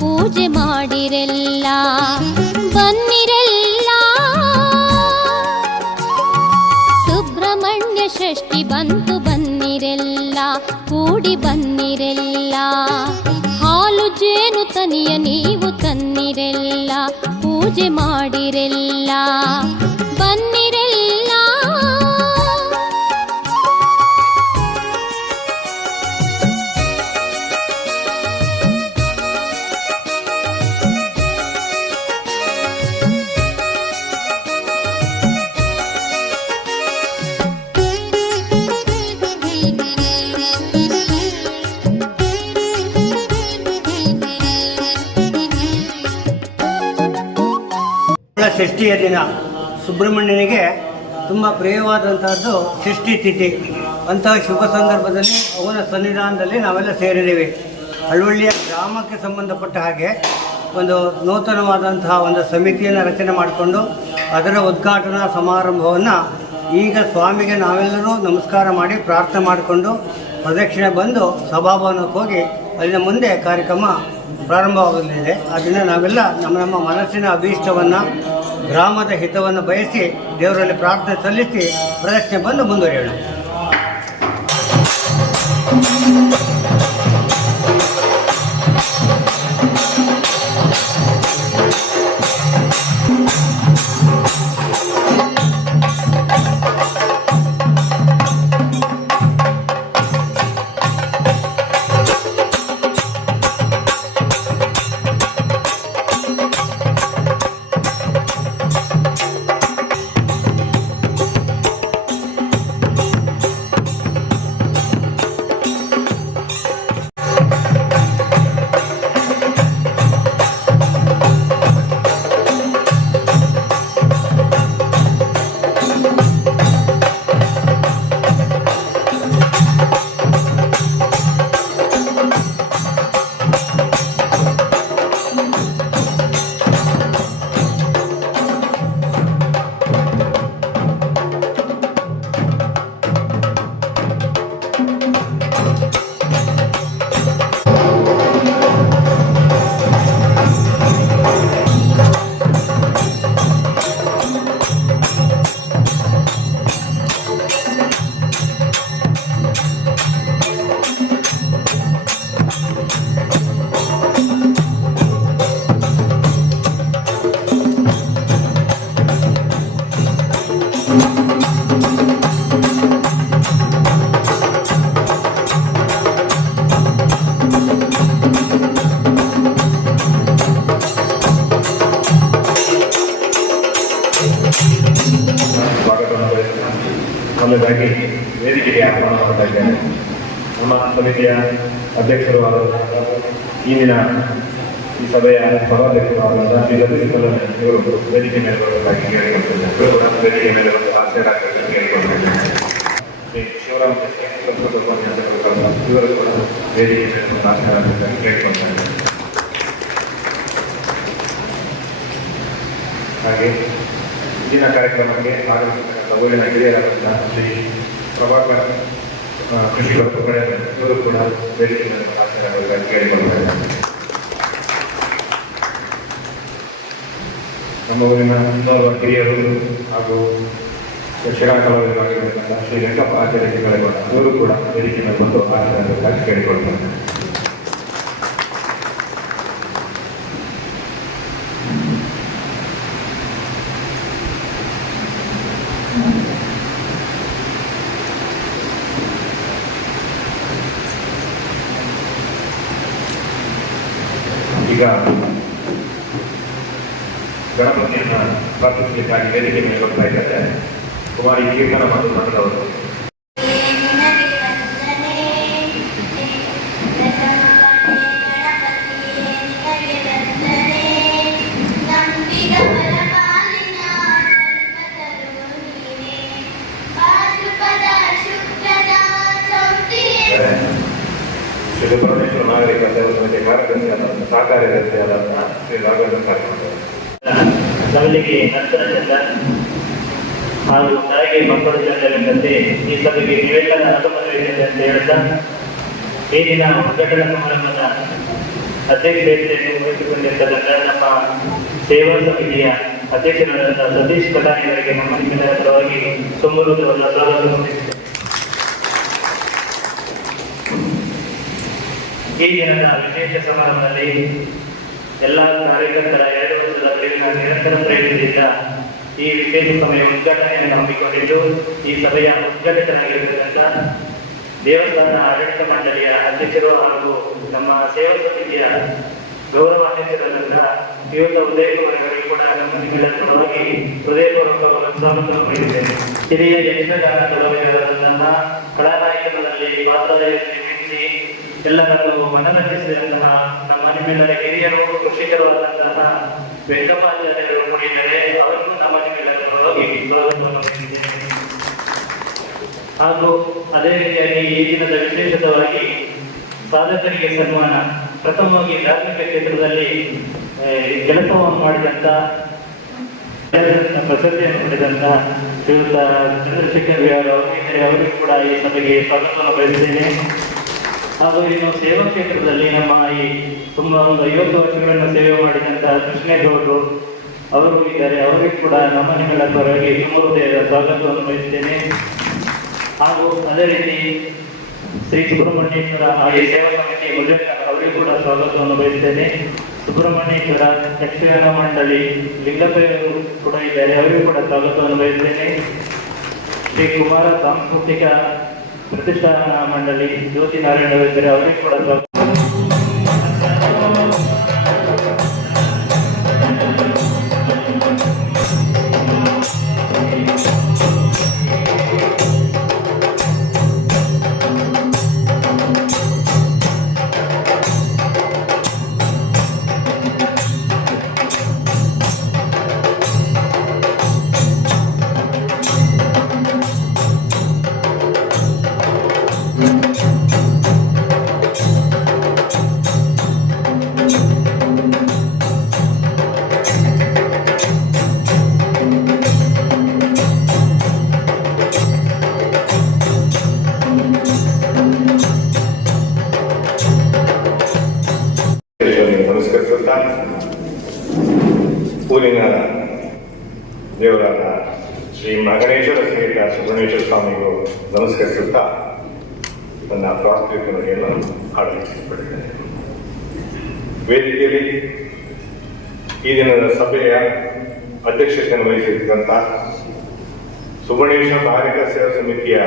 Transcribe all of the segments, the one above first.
ಪೂಜೆ ಮಾಡಿರೆಲ್ಲ ಬನ್ನಿರೆಲ್ಲ. ಸುಬ್ರಹ್ಮಣ್ಯ ಷಷ್ಠಿ ಬಂತು ಬನ್ನಿರೆಲ್ಲ, ಕೂಡಿ ಬನ್ನಿರೆಲ್ಲ. ಹಾಲು ಜೇನು ತನಿಯ ನೀವು ತನ್ನಿರೆಲ್ಲ, ಪೂಜೆ ಮಾಡಿರೆಲ್ಲ ಬನ್ನಿರೆಲ್ಲ. ಷಷ್ಠಿಯ ದಿನ ಸುಬ್ರಹ್ಮಣ್ಯನಿಗೆ ತುಂಬ ಪ್ರಿಯವಾದಂತಹದ್ದು ಷಷ್ಠಿ ತಿಥಿ. ಅಂತಹ ಶುಭ ಸಂದರ್ಭದಲ್ಲಿ ಅವನ ಸನ್ನಿಧಾನದಲ್ಲಿ ನಾವೆಲ್ಲ ಸೇರಿದ್ದೇವೆ. ಹಳ್ವಳ್ಳಿಯ ಗ್ರಾಮಕ್ಕೆ ಸಂಬಂಧಪಟ್ಟ ಹಾಗೆ ಒಂದು ನೂತನವಾದಂತಹ ಒಂದು ಸಮಿತಿಯನ್ನು ರಚನೆ ಮಾಡಿಕೊಂಡು ಅದರ ಉದ್ಘಾಟನಾ ಸಮಾರಂಭವನ್ನು ಈಗ ಸ್ವಾಮಿಗೆ ನಾವೆಲ್ಲರೂ ನಮಸ್ಕಾರ ಮಾಡಿ ಪ್ರಾರ್ಥನೆ ಮಾಡಿಕೊಂಡು ಪ್ರದಕ್ಷಿಣೆ ಬಂದು ಸಭಾಭವನಕ್ಕೆ ಹೋಗಿ ಅಲ್ಲಿನ ಮುಂದೆ ಕಾರ್ಯಕ್ರಮ ಪ್ರಾರಂಭವಾಗಲಿದೆ. ಅದನ್ನು ನಾವೆಲ್ಲ ನಮ್ಮ ಮನಸ್ಸಿನ ಅಭೀಷ್ಟವನ್ನು, ಗ್ರಾಮದ ಹಿತವನ್ನು ಬಯಸಿ ದೇವರಲ್ಲಿ ಪ್ರಾರ್ಥನೆ ಸಲ್ಲಿಸಿ ಪ್ರದಕ್ಷಿಣೆ ಬಂದು ಮುಂದುವರಿಯೋಣ. ಮೊದಲಾಗಿ ವೇದಿಕೆಗೆ ಆಹ್ವಾನ ಮಾಡ್ತಾ ಇದ್ದೇನೆ. ನಮ್ಮ ಸಮಿತಿಯ ಅಧ್ಯಕ್ಷರು ಈ ದಿನ ಈ ಸಭೆಯ ಸಭಾಧ್ಯಕ್ಷರಾದಂತಹ ಶ್ರೀ ಇವರು ವೇದಿಕೆ ಮೇಲೆ ಬರಬೇಕಾಗಿ ಕೇಳಿಕೊಳ್ತಿದ್ದಾರೆ. ವೇದಿಕೆ ಮೇಲೆ ಒಂದು ಹಾಸ್ಯರಾಗಿ ಕೇಳಿಕೊಳ್ತಿದ್ದಾರೆ. ಶ್ರೀ ಶಿವರಾಮ ಇವರು ಕೂಡ ವೇದಿಕೆ ಮೇಲೆ ಒಂದು ಹಾಸ್ಯರಾಗಿ ಕೇಳಿಕೊಳ್ತಾ ಇದ್ದಾರೆ. ಹಾಗೆ ಇಂದಿನ ಕಾರ್ಯಕ್ರಮಕ್ಕೆ ಆಗಮಿಸಿದ ಊರಿನ ಹಿರಿಯರಾದಂತಹ ಶ್ರೀ ಪ್ರಭಾಕರ್ ಕೃಷಿ ಇವರು ಕೂಡ ವೇದಿಕೆ ಮೇಲೆ ಹಾಸ್ಯರಾಗಿ ಕೇಳಿಕೊಳ್ತಾ ಇದ್ದಾರೆ. ನಮ್ಮ ಊರಿನ ಇನ್ನೋರ್ವ ಹಿರಿಯರು ಹಾಗೂ ಯಕ್ಷಗಾನ ಕಲಾವಿದರಾಗಿರತಕ್ಕಂಥ ಶ್ರೀ ವೆಂಕಪ್ಪ ಆಚಾರ್ಯ ಕೆಳಗೊಂಡ ಇವರು ಕೂಡ ವೇದಿಕೆ ಮೇಲೆ ಬಂದು ಹಾಸ್ಯರಾಗಿ ಕೇಳಿಕೊಳ್ತಾರೆ. ಈಗ ಗಣಪತಿಯನ್ನು ಪ್ರಾರ್ಥಿಸಲಿಕ್ಕಾಗಿ ವೇದಿಕೆ ಮೇಲೆ ಬರ್ತಾ ಇದ್ದಾರೆ ಕುಮಾರಿ ಕೀರ್ತನ ಮತ್ತು ತಂಡದವರು. ಶ್ರೀ ಸುಬ್ರಹ್ಮಣ್ಯೇಶ್ವರ ನಾಗರಿಕ ಸೇವಾ ಸಮಿತಿಯ ಕಾರ್ಯದರ್ಶಿಯಾದ ಸಹಕಾರ್ಯದರ್ಶಿಯಾದ ಶ್ರೀ ರಾಘವೇಂದ್ರ ಕಾರ್ಯಕ್ರಮ ಸಭೆಗೆ ನಂತರ ಹಾಗೂ ನನಗೆ ಮಕ್ಕಳು ಸೇರಿದಂತೆ ಈ ಸಭೆಗೆ ನೀವೆಲ್ಲರ ಅನುಮತಿ ಅಂತ ಹೇಳ್ತಾ ಈ ದಿನ ಉದ್ಘಾಟನಾ ಸಮಾರಂಭದ ಅಧ್ಯಕ್ಷತೆಯನ್ನು ವಹಿಸಿಕೊಂಡಿರ್ತಕ್ಕಂಥ ನಮ್ಮ ಸೇವಾ ಸಮಿತಿಯ ಅಧ್ಯಕ್ಷರಾದಂಥ ಸತೀಶ್ ಕಟಾಣಿ ಅವರಿಗೆ ನಮ್ಮ ನಿಮ್ಮೆಲ್ಲರ ಪರವಾಗಿ ತುಂಬುವುದನ್ನು ಸ್ವಾಗತ. ಈ ದಿನದ ವಿಶೇಷ ಸಮಾರಂಭದಲ್ಲಿ ಎಲ್ಲ ಕಾರ್ಯಕರ್ತರ 2 ವರ್ಷದ ನಿರಂತರ ಪ್ರಯತ್ನದಿಂದ ಈ ವಿಶೇಷ ಸಮಯ ಉದ್ಘಾಟನೆಯನ್ನು ಹಮ್ಮಿಕೊಂಡಿದ್ದು, ಈ ಸಭೆಯ ಉದ್ಘಾಟಕರಾಗಿರತಕ್ಕಂಥ ದೇವಸ್ಥಾನ ಆಡಳಿತ ಮಂಡಳಿಯ ಅಧ್ಯಕ್ಷರು ಹಾಗೂ ನಮ್ಮ ಸೇವಾ ಸಮಿತಿಯ ಗೌರವಾಧ್ಯಕ್ಷರಾದಂತಹ ಶ್ರೀಯುತ ಉದಯಕುಮಾರ್ ಅವರಿಗೆ ಕೂಡ ನಮ್ಮ ನಿಮ್ಮೆಲ್ಲರ ಪರವಾಗಿ ಹೃದಯಪೂರ್ವಕ ಸ್ವಾಗತವನ್ನು ಮಾಡಿದ್ದೇನೆ. ಹಿರಿಯ ಯಕ್ಷಗಾನ ಕಲಾವಿದರಾದಂತಹ ಕಲಾನಾಯಕರಲ್ಲಿ ಪಾತ್ರಧಾರಿಸಿ ಎಲ್ಲರನ್ನು ಮನರಂಜಿಸಿದಂತಹ ನಮ್ಮ ನಿಮ್ಮೆಲ್ಲರ ಹಿರಿಯರು ಕೃಷಿಕರು ಆದಂತಹ ವೆಂಕಟಾಚಾರ್ಯರು ಕೂಡಿದ್ದಾರೆ. ಅವರಿಗೂ ನಮ್ಮ ನಿಮ್ಮೆಲ್ಲರ ಪರವಾಗಿ ಸ್ವಾಗತವನ್ನು ಮಾಡಿದ್ದೇನೆ. ಹಾಗೂ ಅದೇ ರೀತಿಯಾಗಿ ಈ ದಿನದ ವಿಶೇಷವಾಗಿ ಸಾಧಕರಿಗೆ ಸನ್ಮಾನ. ಪ್ರಥಮವಾಗಿ ಧಾರ್ಮಿಕ ಕ್ಷೇತ್ರದಲ್ಲಿ ಕೆಲಸವನ್ನು ಮಾಡಿದಂಥ ಪ್ರಶಸ್ತಿಯನ್ನು ಪಡೆದಂಥ ಶ್ರೀಯುತ ಚಂದ್ರಶೇಖರ್ ಅವರಿಗೂ ಕೂಡ ಈ ಸಭೆಗೆ ಸ್ವಾಗತವನ್ನು ಬಯಸಿದ್ದೇನೆ. ಹಾಗೂ ಇನ್ನು ಸೇವಾ ಕ್ಷೇತ್ರದಲ್ಲಿ ನಮ್ಮ ಈ ತುಂಬ ಒಂದು 50 ವರ್ಷಗಳನ್ನು ಸೇವೆ ಮಾಡಿದಂಥ ಕೃಷ್ಣೇಗೌಡರು ಅವರು ಇದ್ದಾರೆ. ಅವರಿಗೂ ಕೂಡ ನಮ್ಮ ನಿಮ್ಮೆಲ್ಲರ ಪರವಾಗಿ ತುಂಬ ಹೃದಯದ ಸ್ವಾಗತವನ್ನು ಬಯಸ್ತೇನೆ. ಹಾಗೂ ಅದೇ ರೀತಿ ಶ್ರೀ ಸುಬ್ರಹ್ಮಣ್ಯೇಶ್ವರ ಹಾಗೆ ಸೇವಾ ಸಮಿತಿ ಮುಜಕ್ಕ ಅವರಿಗೂ ಕೂಡ ಸ್ವಾಗತವನ್ನು ಬಯಸ್ತೇನೆ. ಸುಬ್ರಹ್ಮಣ್ಯೇಶ್ವರ ಯಕ್ಷಗಾನ ಮಂಡಳಿ ಲಿಂಗಪ್ಪಯ್ಯವರು ಕೂಡ ಇದ್ದಾರೆ. ಅವರಿಗೂ ಕೂಡ ಸ್ವಾಗತವನ್ನು ಬಯಸ್ತೇನೆ. ಶ್ರೀ ಕುಮಾರ ಸಾಂಸ್ಕೃತಿಕ ಪ್ರತಿಷ್ಠಾನ ಮಂಡಳಿ ಜ್ಯೋತಿ ನಾರಾಯಣ ಇದ್ದಾರೆ. ಅವರಿಗೂ ಕೂಡ ಸ್ವಾಗತ. ನಮಸ್ಕರಿಸುತ್ತಾ ಊರಿನ ದೇವರಾದ ಶ್ರೀ ಮಗಣೇಶ್ವರ ಸಮೇತ ಸುಬ್ರಹ್ಮಣ್ಯೇಶ್ವರ ಸ್ವಾಮಿಗೂ ನಮಸ್ಕರಿಸುತ್ತಾ ನನ್ನ ಪ್ರಾಸ್ತಾವಿಕ ನುಡಿಯನ್ನು ಆಡಳಿಸಿಕೊಂಡಿದ್ದೇನೆ. ವೇದಿಕೆಯಲ್ಲಿ ಈ ದಿನದ ಸಭೆಯ ಅಧ್ಯಕ್ಷತೆಯನ್ನು ವಹಿಸಿರ್ತಕ್ಕಂಥ ಸುಬ್ರಹ್ಮಣ್ಯೇಶ್ವರ ಧಾರ್ಮಿಕ ಸೇವಾ ಸಮಿತಿಯ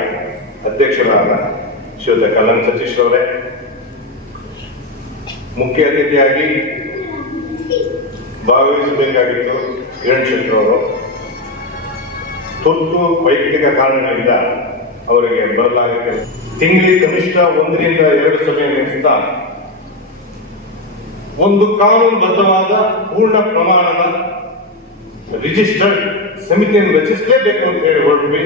ಅಧ್ಯಕ್ಷರಾದ ಶ್ರೀಯುತ ಕಲ್ಲನ್ ಸತೀಶ್ ಅವರೇ, ಮುಖ್ಯ ಅತಿಥಿಯಾಗಿ ಭಾಗವಹಿಸಬೇಕಾಗಿತ್ತು ಕಿರಣ್ ಶೆಟ್ಟಿ ಅವರು. ತುರ್ತು ವೈಯಕ್ತಿಕ ಕಾರಣಗಳಿಂದ ಅವರಿಗೆ ಬರಲಾಗುತ್ತೆ. ತಿಂಗಳಿಗೆ ಕನಿಷ್ಠ 1 ರಿಂದ 2 ಸಭೆ ನಡೆಸುತ್ತಾ ಒಂದು ಕಾನೂನುಬದ್ಧವಾದ ಪೂರ್ಣ ಪ್ರಮಾಣದ ರಿಜಿಸ್ಟರ್ಡ್ ಸಮಿತಿಯನ್ನು ರಚಿಸಲೇಬೇಕು ಅಂತ ಹೇಳಿ ಹೊರಟ್ವಿ.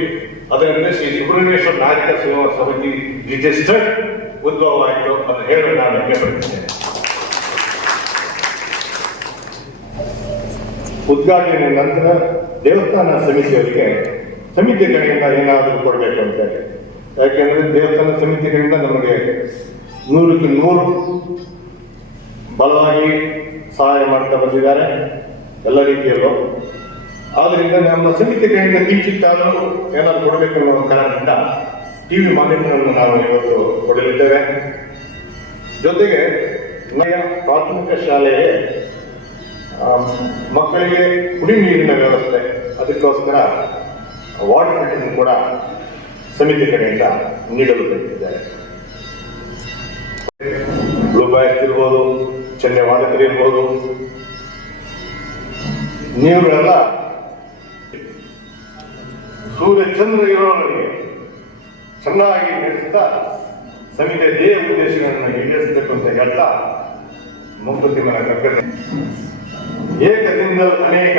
ಅದರಿಂದ ಶ್ರೀ ಸುಬ್ರಹ್ಮಣ್ಯೇಶ್ವರ ಧಾರ್ಮಿಕ ಸೇವಾ ಸಮಿತಿ ರಿಜಿಸ್ಟರ್ಡ್ ಉದ್ಭವವಾಯಿತು ಅಂತ ಹೇಳಿ ನಾನು ಕೇಳಿದ್ದೇನೆ. ಉದ್ಘಾಟನೆ ನಂತರ ದೇವಸ್ಥಾನ ಸಮಿತಿಯವರಿಗೆ ಸಮಿತಿಗಳಿಂದ ಏನಾದರೂ ಕೊಡಬೇಕು ಅಂತ ಹೇಳಿ, ಯಾಕೆಂದ್ರೆ ದೇವಸ್ಥಾನ ಸಮಿತಿಗಳಿಂದ ನಮಗೆ 100ಕ್ಕೆ 100 ಬಲವಾಗಿ ಸಹಾಯ ಮಾಡ್ತಾ ಬಂದಿದ್ದಾರೆ ಎಲ್ಲ ರೀತಿಯಲ್ಲೂ. ಆದ್ರಿಂದ ನಮ್ಮ ಸಮಿತಿಗಳಿಂದ ಕಿಂಚಿತ್ತಾದರೂ ಏನಾದ್ರು ಕೊಡಬೇಕು ಅನ್ನೋ ಕಾರಣದಿಂದ ಟಿವಿ ಮಾನಿಟರನ್ನು ನಾವು ಇವತ್ತು ಕೊಡಲಿದ್ದೇವೆ. ಜೊತೆಗೆ ಪ್ರಾಥಮಿಕ ಶಾಲೆಗೆ ಮಕ್ಕಳಿಗೆ ಕುಡಿ ನೀರಿನ ವ್ಯವಸ್ಥೆ, ಅದಕ್ಕೋಸ್ಕರ ವಾಟರ್ ಫಿಲ್ಟರ್ ಕೂಡ ಸಮಿತಿ ಕಡೆಯಿಂದ ನೀಡಲು ಬಯಸಿದ್ದಾರೆ. ಬ್ಲೂಬಾಯ್ಸ್ ಇರ್ಬೋದು, ಚಂದ್ರವಾದಕರು ಇರ್ಬೋದು, ನೀವುಗಳೆಲ್ಲ ಸೂರ್ಯ ಚಂದ್ರ ಇರೋರಿಗೆ ಚೆನ್ನಾಗಿ ನಡೆಸ್ತಾ ಸಮಿತಿಯ ದೇಹ ಉದ್ದೇಶಗಳನ್ನು ಈಡೇರಿಸಬೇಕು ಅಂತ ಹೇಳ್ತಾ ಮುಂಬತ್ತಿಮನ ಕಗ್ಗದ ಏಕದಿಂದ ಅನೇಕ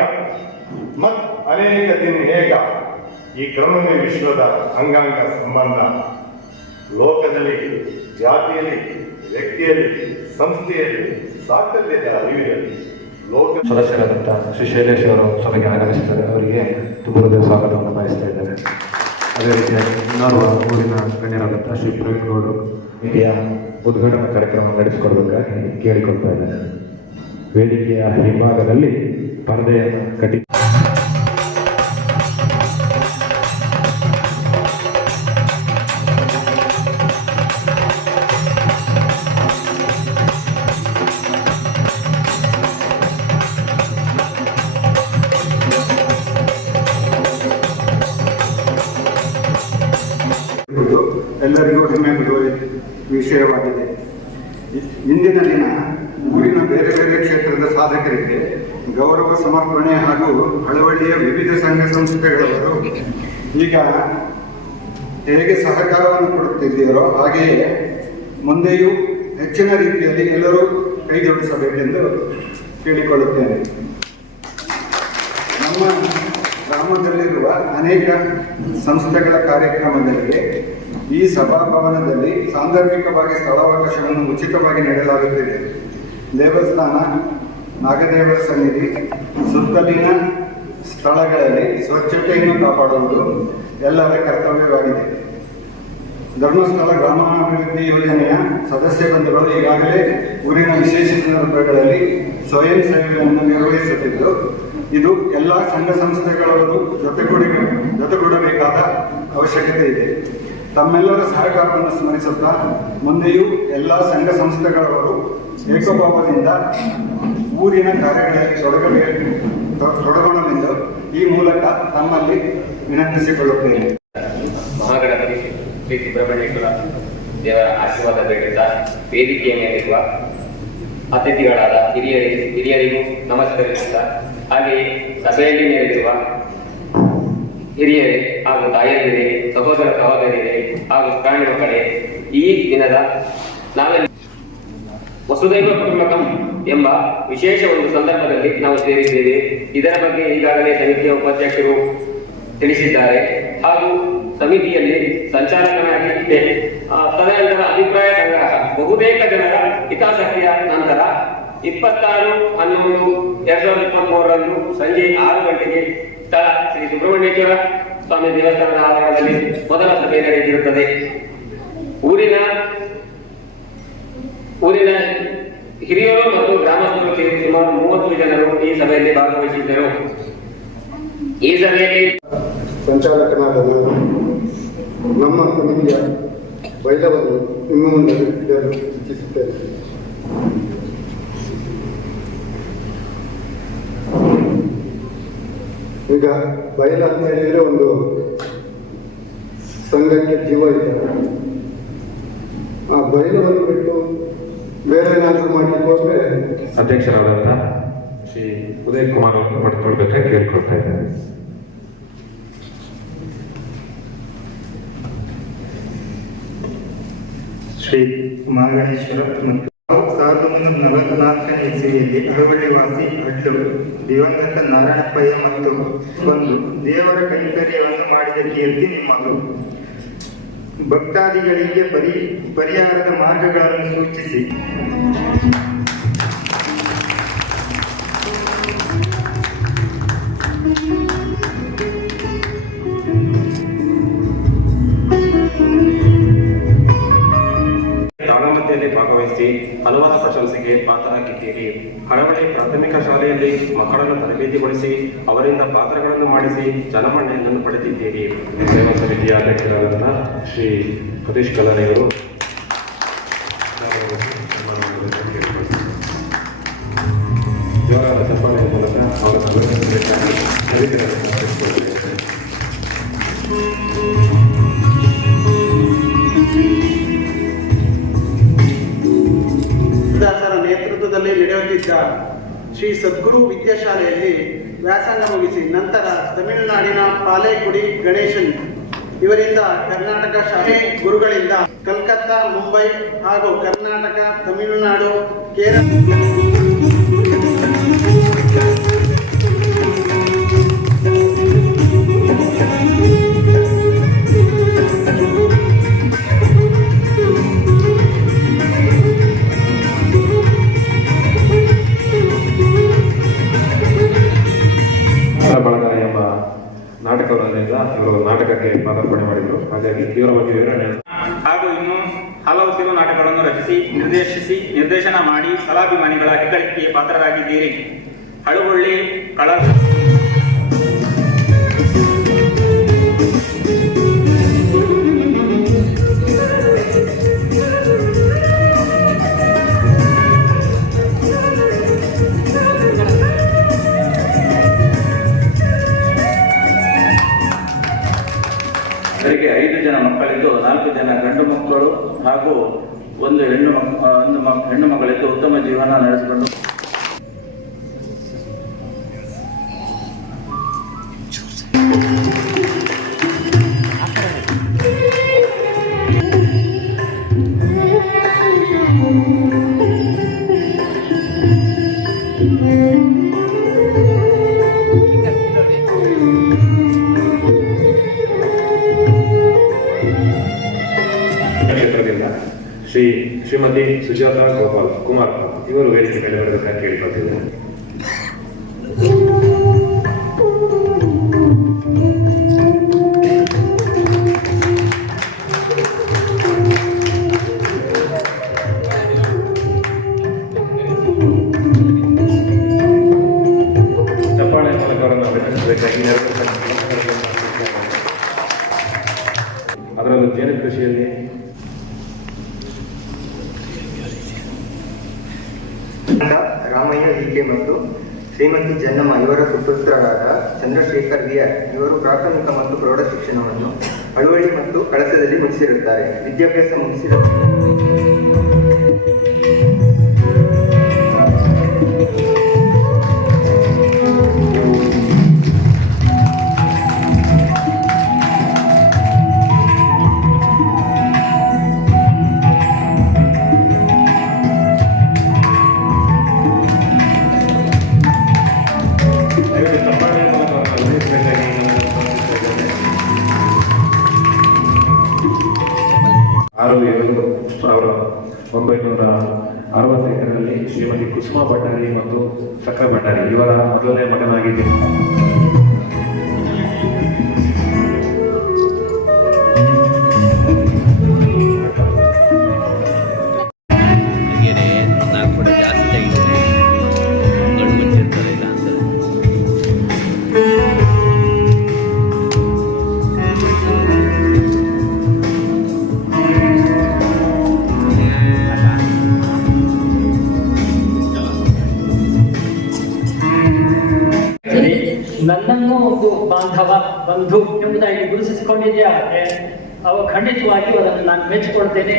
ಮತ್ ಅನೇಕ ದಿನ ಏಕ ಈ ಕ್ರಮವೇ ವಿಶ್ವದ ಅಂಗಾಂಗ ಸಂಬಂಧ. ಲೋಕದಲ್ಲಿ, ಜಾತಿಯಲ್ಲಿ, ವ್ಯಕ್ತಿಯಲ್ಲಿ, ಸಂಸ್ಥೆಯಲ್ಲಿ, ಸಾಕಲ್ಯದ ಅರಿವಿನಲ್ಲಿ ಲೋಕ ಸದಸ್ಯರಾದಂತಹ ಶ್ರೀ ಶೈಲೇಶ್ ಅವರು ಸಭೆಗೆ ಆಗಮಿಸಿದ್ದಾರೆ. ಅವರಿಗೆ ತುಂಬ ಸ್ವಾಗತವನ್ನು ಬಯಸ್ತಾ ಇದ್ದಾರೆ. ಅದೇ ರೀತಿಯಾಗಿ ಇನ್ನೋರ್ವ ಊರಿನ ಗಣ್ಯರಾದಂತಹ ಶ್ರೀ ಪ್ರವೀಣ್ ಗೌಡರು ವೇದಿಕೆಯ ಉದ್ಘಾಟನಾ ಕಾರ್ಯಕ್ರಮ ನಡೆಸಿಕೊಡಬೇಕಾಗಿ ಕೇಳಿಕೊಳ್ತಾ ಇದ್ದಾರೆ. ವೇದಿಕೆಯ ಹಿಂಭಾಗದಲ್ಲಿ ಪರದೆಯನ್ನು ಕಟ್ಟಿ ಎಲ್ಲರಿಗೂ ಹೆಮ್ಮೆ ಪಡುವ ವಿಷಯವಾಗಿದೆ. ಇಂದಿನ ದಿನ ಊರಿನ ಬೇರೆ ಬೇರೆ ಕ್ಷೇತ್ರದ ಸಾಧಕರಿಗೆ ಗೌರವ ಸಮರ್ಪಣೆ ಹಾಗೂ ಹಳವಳ್ಳಿಯ ವಿವಿಧ ಸಂಘ ಸಂಸ್ಥೆಗಳವರು ಈಗ ಹೇಗೆ ಸಹಕಾರವನ್ನು ಕೊಡುತ್ತಿದ್ದೀರೋ ಹಾಗೆಯೇ ಮುಂದೆಯೂ ಹೆಚ್ಚಿನ ರೀತಿಯಲ್ಲಿ ಎಲ್ಲರೂ ಕೈ ಜೋಡಿಸಬೇಕೆಂದು ಕೇಳಿಕೊಳ್ಳುತ್ತೇನೆ. ನಮ್ಮ ಗ್ರಾಮದಲ್ಲಿರುವ ಅನೇಕ ಸಂಸ್ಥೆಗಳ ಕಾರ್ಯಕ್ರಮಗಳಿಗೆ ಈ ಸಭಾಭವನದಲ್ಲಿ ಸಾಂದರ್ಭಿಕವಾಗಿ ಸ್ಥಳಾವಕಾಶವನ್ನು ಉಚಿತವಾಗಿ ನೀಡಲಾಗುತ್ತಿದೆ. ದೇವಸ್ಥಾನ, ನಾಗದೇವರ ಸನ್ನಿಧಿ, ಸುತ್ತಲಿನ ಸ್ಥಳಗಳಲ್ಲಿ ಸ್ವಚ್ಛತೆಯನ್ನು ಕಾಪಾಡುವುದು ಎಲ್ಲರ ಕರ್ತವ್ಯವಾಗಿದೆ. ಧರ್ಮಸ್ಥಳ ಗ್ರಾಮಾಭಿವೃದ್ಧಿ ಯೋಜನೆಯ ಸದಸ್ಯ ಬಂಧುಗಳು ಈಗಾಗಲೇ ಊರಿನ ವಿಶೇಷ ಸಂದರ್ಭಗಳಲ್ಲಿ ಸ್ವಯಂ ಸೇವೆಯನ್ನು ನಿರ್ವಹಿಸುತ್ತಿದ್ದು, ಇದು ಎಲ್ಲ ಸಂಘ ಸಂಸ್ಥೆಗಳವರು ಜೊತೆಗೂಡಬೇಕಾದ ಅವಶ್ಯಕತೆ ಇದೆ. ತಮ್ಮೆಲ್ಲರ ಸಹಕಾರವನ್ನು ಸ್ಮರಿಸುತ್ತಾ ಮುಂದೆಯೂ ಎಲ್ಲ ಸಂಘ ಸಂಸ್ಥೆಗಳವರು ಏಕಭಾವದಿಂದ ಊರಿನ ಕಾರ್ಯಗಳಲ್ಲಿ ತೊಡಗೊಳ್ಳಲೆಂದು ಈ ಮೂಲಕ ತಮ್ಮಲ್ಲಿ ವಿನಂತಿಸಿಕೊಳ್ಳುತ್ತೇನೆ. ಮಹಾಗಣಪತಿ ಶ್ರೀ ಸುಬ್ರಹ್ಮಣ್ಯೇಶ್ವರ ದೇವರ ಆಶೀರ್ವಾದ ಬೇಡುತ್ತಾ ವೇದಿಕೆಯ ಮೇಲಿರುವ ಅತಿಥಿಗಳಾದ ಹಿರಿಯರಿಗೂ ನಮಸ್ಕರಿಸುತ್ತಾ, ಹಾಗೆಯೇ ಸಭೆಯಲ್ಲಿ ನೆರೆದಿರುವ ಹಿರಿಯರೇ ಹಾಗೂ ತಾಯಂದಿರೇ, ಸಹೋದರ ಸಹೋದರಿಯರೇ ಹಾಗೂ ಪ್ರಾಣಿ ಮಕ್ಕಳೇ, ಈ ದಿನದ ನಾವೆಲ್ಲ ವಸುದೈವ ಕುಟುಂಬಕಂ ಎಂಬ ವಿಶೇಷ ಒಂದು ಸಂದರ್ಭದಲ್ಲಿ ನಾವು ಸೇರಿದ್ದೇವೆ. ಇದರ ಬಗ್ಗೆ ಈಗಾಗಲೇ ಸಮಿತಿಯ ಉಪಾಧ್ಯಕ್ಷರು ತಿಳಿಸಿದ್ದಾರೆ. ಹಾಗೂ ಸಮಿತಿಯಲ್ಲಿ ಸಂಚಾಲಕನಾಗಿ ತದನಂತರ ಅಭಿಪ್ರಾಯ ಸಂಗ್ರಹ, ಬಹುತೇಕ ಜನರ ಹಿತಾಸಕ್ತಿಯ ನಂತರ 26/11/2023 ಸಂಜೆ 6 ಗಂಟೆಗೆ ಸ್ಥಳ ಶ್ರೀ ಸುಬ್ರಹ್ಮಣ್ಯೇಶ್ವರ ಸ್ವಾಮಿ ದೇವಸ್ಥಾನದ ಆವರಣದಲ್ಲಿ ಮೊದಲ ಸಭೆ ನಡೆದಿರುತ್ತದೆ. ಊರಿನ ಹಿರಿಯರು ಮತ್ತು ಗ್ರಾಮಸ್ಥರು ಸೇರಿ ಸುಮಾರು 30 ಜನರು ಈ ಸಭೆಯಲ್ಲಿ ಭಾಗವಹಿಸಿದ್ದರು. ಈ ಸಭೆಯಲ್ಲಿ ಸಂಚಾಲಕನಾದ ನಮ್ಮ ಸಮಿತಿಯ ಬೈಲವನ್ನು ನಿಮ್ಮ ಮುಂದೆ ಇಚ್ಛಿಸುತ್ತೇನೆ. ಈಗ ಬಯಲ ಅಂತ ಹೇಳಿದ್ರೆ ಒಂದು ಸಂಘಕ್ಕೆ ಜೀವ ಇದೆ. ಆ ಬಯಲವನ್ನು ಬಿಟ್ಟು ಬೇರೆ ಏನಾದರೂ ಮಾಡಲಿಕ್ಕೆ ಹೋದ್ರೆ ಅಧ್ಯಕ್ಷರಾದಂಥ ಶ್ರೀ ಉದಯ್ ಕುಮಾರ್ ಅವರು ಪಡೆದುಕೊಳ್ಬೇಕಾಗಿ ಕೇಳಿಕೊಳ್ತಾ ಇದ್ದಾರೆ. ಶ್ರೀ ಮಹಾಗಣೇಶ್ವರ ಮತ್ತು 1944ನೇ ಇಸವಿಯಲ್ಲಿ ಹಳವಳ್ಳಿ ವಾಸಿ ಅಡ್ಲು ದಿವಂಗತ ನಾರಾಯಣಪ್ಪಯ್ಯ ಮತ್ತು ಬಂದು ದೇವರ ಕೈಂಕರ್ಯವನ್ನು ಮಾಡಿದ ಕೀರ್ತಿ ನಿಮ್ಮದು. ಭಕ್ತಾದಿಗಳಿಗೆ ಪರಿಹಾರದ ಮಾರ್ಗಗಳನ್ನು ಸೂಚಿಸಿ ತಾಳಮದ್ದೆಯಲ್ಲಿ ಭಾಗವಹಿಸಿ ಹಲವಾರು ಪ್ರಶಂಸೆಗೆ ಪಾತ್ರರಾಗಿದ್ದೀರಿ. ಹಳವಳ್ಳಿ ಪ್ರಾಥಮಿಕ ಶಾಲೆಯಲ್ಲಿ ಮಕ್ಕಳನ್ನು ತರಬೇತಿಗೊಳಿಸಿ ಅವರಿಂದ ಪಾತ್ರಗಳನ್ನು ಮಾಡಿಸಿ ಜನಮನ್ನಣೆಯನ್ನು ಪಡೆದಿದ್ದೀರಿ. ಸೇವಾ ಸಮಿತಿಯ ಅಧ್ಯಕ್ಷರಾದಂಥ ಶ್ರೀ ಸತೀಶ್ ಕಲಾನಿಯವರು ಜೋರಾದ ಚಪ್ಪಾಳೆಯ ಮೂಲಕ ಅವರ ದಾಸರ ನೇತೃತ್ವದಲ್ಲಿ ನಡೆಯುತ್ತಿದ್ದ ಶ್ರೀ ಸದ್ಗುರು ವಿದ್ಯಾಶಾಲೆಯಲ್ಲಿ ವ್ಯಾಸಂಗ ಮುಗಿಸಿ ನಂತರ ತಮಿಳುನಾಡಿನ ಪಾಲೇಕುಡಿ ಗಣೇಶನ್ ಇವರಿಂದ ಕರ್ನಾಟಕ ಶಾಲೆ ಗುರುಗಳಿಂದ ಕಲ್ಕತ್ತಾ, ಮುಂಬೈ ಹಾಗೂ ಕರ್ನಾಟಕ, ತಮಿಳುನಾಡು, ಕೇರಳ ಬಳಗ ಎಂಬ ನಾಟಕವರಿಂದ ಇವರು ನಾಟಕಕ್ಕೆ ಪಾದಾರ್ಪಣೆ ಮಾಡಿದರು. ಹಾಗಾಗಿ ಇವರ ಬಗ್ಗೆ ವಿವರಣೆ ಹಾಗೂ ಇನ್ನೂ ಹಲವು ಕಿರು ನಾಟಕಗಳನ್ನು ರಚಿಸಿ ನಿರ್ದೇಶನ ಮಾಡಿ ಕಲಾಭಿಮಾನಿಗಳ ಹೆಗ್ಗಳಿಕೆಗೆ ಪಾತ್ರರಾಗಿದ್ದೀರಿ. ಹಳುವಳ್ಳಿ ಕಳಸ ಇವರಿಗೆ 5 ಜನ ಮಕ್ಕಳಿದ್ದು 4 ಜನ ಗಂಡು ಮಕ್ಕಳು ಹಾಗೂ ಒಂದು ಹೆಣ್ಣು ಮಗಳಿದ್ದು ಉತ್ತಮ ಜೀವನ ನಡೆಸಿಕೊಂಡು ಕ್ಷೇತ್ರದಿಂದ ಶ್ರೀಮತಿ ಸುಜಾತಾ ಗೋಪಾಲ್ ಕುಮಾರ್ ಇವರು ವೇದಿಕೆ ಮೇಲೆ ಬರಬೇಕಾಗಿ ಕೇಳಿಕೊಳ್ತಿದ್ದಾರೆ. ಚಪ್ಪಾಳೆ ಮೂಲಕ ಅವರನ್ನು ಅಭಿನಂದಿಸಬೇಕಾಗಿ ಅದರಲ್ಲೂ ಜೇನು ಕೃಷಿಯಲ್ಲಿ ರಾಮಯ್ಯ ಹೀಗೆ ಮತ್ತು ಶ್ರೀಮತಿ ಚೆನ್ನಮ್ಮ ಇವರ ಸುಪುತ್ರರಾದ ಚಂದ್ರಶೇಖರ್ ವಿಆರ್ ಇವರು ಪ್ರಾಥಮಿಕ ಮತ್ತು ಪ್ರೌಢ ಶಿಕ್ಷಣವನ್ನು ಹಳುವಳ್ಳಿ ಮತ್ತು ಕಳಸದಲ್ಲಿ ಮುಗಿಸಿರುತ್ತಾರೆ. ವಿದ್ಯಾಭ್ಯಾಸ ಮುಗಿಸಿದ ರಲ್ಲಿ ಶ್ರೀಮತಿ ಕುಸುಮಾ ಭಂಡಾರಿ ಮತ್ತು ಚಕ್ರ ಭಂಡಾರಿ ಇವರ ಮೊದಲನೇ ಮಗನಾಗಿದೆ. ನನ್ನನ್ನು ಒಂದು ಬಾಂಧವ ಬಂಧು ಎಂಬುದಾಗಿ ಗುರುತಿಸಿಕೊಂಡಿದೆಯಾ ಅವ ಖಂಡಿತವಾಗಿ ಅದನ್ನು ನಾನು ಮೆಚ್ಚಿಕೊಳ್ತೇನೆ.